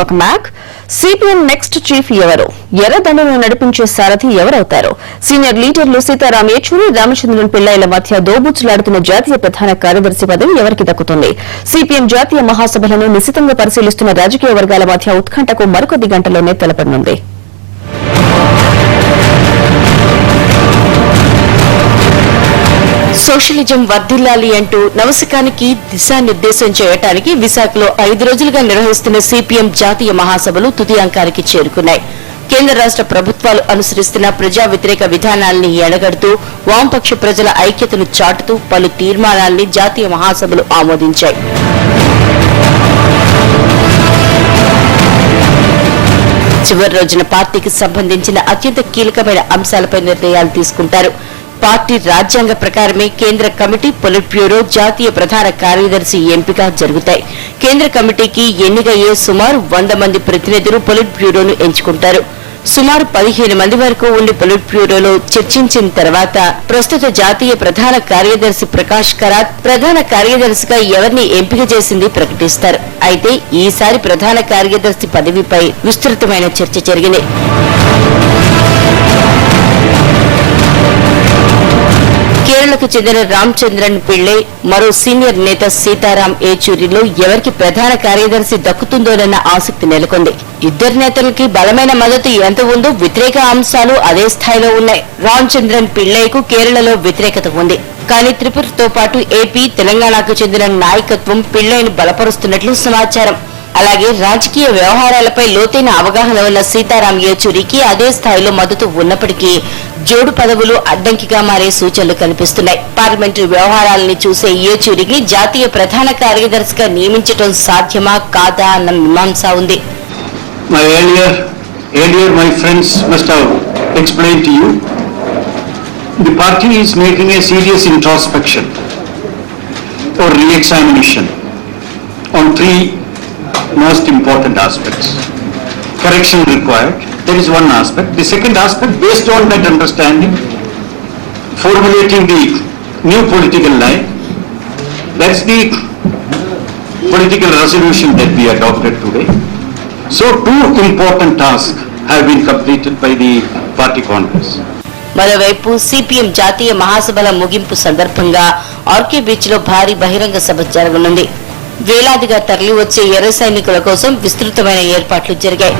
Welcome back. CPM next chief ఎవరు? ఎర్రదండను నడిపించే సారథి ఎవరవుతారు? Senior లీడర్లు సీతారాం యేచూరి, రామచంద్రన్ పిళ్లైల మధ్య దోబూచులాడుతున్న జాతీయ ప్రధాన కార్యదర్శి పదవి ఎవరికి దక్కుతుంది? సిపిఎం జాతీయ మహాసభలను నిశితంగా పరిశీలిస్తున్న రాజకీయ వర్గాల మధ్య ఉత్కంఠకు మరికొద్ది గంటల్లోనే తెలపనుంది. సోషలిజం వర్ధిల్లాలి అంటూ నవశకానికి దిశానిర్దేశం చేయడానికి విశాఖలో 5 రోజులుగా నిర్వహిస్తున్న సిపిఎం జాతీయ మహాసభలు తుది అంకానికి చేరుకున్నాయి. కేంద్ర రాష్ట్ర ప్రభుత్వాలు అనుసరిస్తున్న ప్రజా వ్యతిరేక విధానాల్ని ఎడగడుతూ వామపక్ష ప్రజల ఐక్యతను చాటుతూ పలు తీర్మానాల్ని జాతీయ మహాసభలు ఆమోదించాయి. చివరి రోజున పార్టీకి సంబంధించిన అత్యంత కీలకమైన అంశాలపై నిర్ణయాలు తీసుకుంటారు. పార్టీ రాజ్యాంగ ప్రకారమే కేంద్ర కమిటీ, పొలిట్ బ్యూరో, జాతీయ ప్రధాన కార్యదర్శి ఎంపిక జరుగుతాయి. కేంద్ర కమిటీకి ఎన్నికయ్యే సుమారు 100 మంది ప్రతినిధులు పొలిట్ బ్యూరోను ఎంచుకుంటారు. సుమారు 15 మంది వరకు ఉండి పొలిట్ బ్యూరోలో చర్చించిన తర్వాత ప్రస్తుత జాతీయ ప్రధాన కార్యదర్శి ప్రకాష్ కరాత్ ప్రధాన కార్యదర్శిగా ఎవరిని ఎంపిక చేసింది ప్రకటిస్తారు. అయితే ఈసారి ప్రధాన కార్యదర్శి పదవిపై విస్తృతమైన చర్చ జరిగింది. కేరళకు చెందిన రామచంద్రన్ పిళ్లై, మరో సీనియర్ నేత సీతారాం యేచూరిలో ఎవరికి ప్రధాన కార్యదర్శి దక్కుతుందోనన్న ఆసక్తి నెలకొంది. ఇద్దరు నేతలకి బలమైన మద్దతు ఎంత ఉందో వ్యతిరేక అంశాలు అదే స్థాయిలో ఉన్నాయి. రామచంద్రన్ పిళ్లైకు కేరళలో వ్యతిరేకత ఉంది. కానీ త్రిపురతో పాటు ఏపీ, తెలంగాణకు చెందిన నాయకత్వం పిళ్లైని బలపరుస్తున్నట్లు సమాచారం. అలాగే రాజకీయ వ్యవహారాలపై లోతైన అవగాహన ఉన్న సీతారాం యేచూరికి అదే స్థాయిలో మద్దతు ఉన్నప్పటికీ జోడు పదవులు అడ్డంకిగా మారే సూచనలు కనిపిస్తున్నాయి. పార్లమెంటరీ వ్యవహారాలని చూసే యేచూరికి జాతీయ ప్రధాన కార్యదర్శిగా నియమించడం సాధ్యమా కాదా అన్న మీమాంస ఉంది. My friends must have explained to you, the party is making a serious introspection or re-examination on 3 most important aspects. Correction required. There is one aspect. The second aspect, based on that understanding, formulating the new political line. That's the political resolution that we adopted today. So 2 important tasks have been completed by the party congress. మరోవైపు CPM జాతీయ మహాసభల ముగింపు సందర్భంగా RK beach లో భారీ బహిరంగ సభ జరగనుంది. వేలాదిగా తరలి వచ్చే ఎర్ర సైనికుల కోసం విస్తృతమైన ఏర్పాట్లు జరిగాయి.